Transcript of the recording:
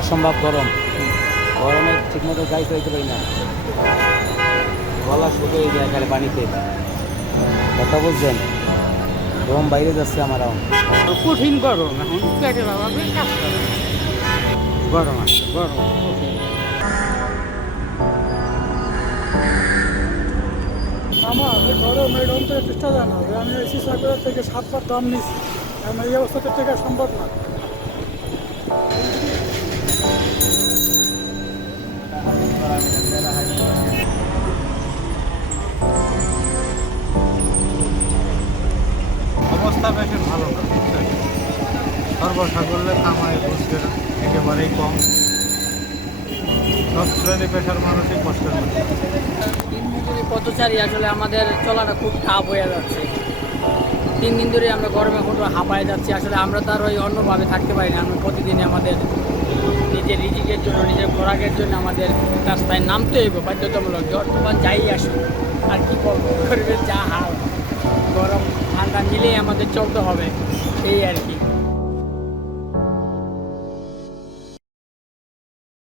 অসম্ভব গরম। গরমে ঠিকমতো গাড়ি চালাতে পারি না, গলা শুকিয়ে যায় এখানে পানিতে। কথা বলছেন, গরম বাইরে যাচ্ছে আমার এখন। কঠিন গরম, এখন পেটের অভাবে কাজ করে না। গরম আছে, গরম কঠিন। আমার গরম এই অন্তরে চেষ্টা জানা হবে। আমি এসি সার্কুলার থেকে 7 বার দাম নিচ্ছি, কারণ এই অবস্থাতে টেকা সম্ভব না। অবস্থা বেশি ভালো না, বুঝছেন? সর্বসা করলে কামাই বুঝতে একেবারেই কম। সব শ্রেণী পেশার মানুষই কষ্টের মধ্যে। দিন মজুরি পথচারী আসলে আমাদের চলাটা খুব টাফ হয়ে যাচ্ছে। 3 দিন ধরে আমরা গরমে খুব হাঁপায়ে যাচ্ছি। আসলে আমরা তো আর ওই অন্যভাবে থাকতে পারি না। আমরা প্রতিদিনই আমাদের নিজের রিজিকের জন্য, নিজের খোরাকের জন্য আমাদের রাস্তায় নামতে হইব বাধ্যতামূলক। ঝড় তুফান যাই আসুক, আর কি করবো, গরমের যা হাল, গরম ঠান্ডা মিলেই আমাদের চলতে হবে, এই আর কি।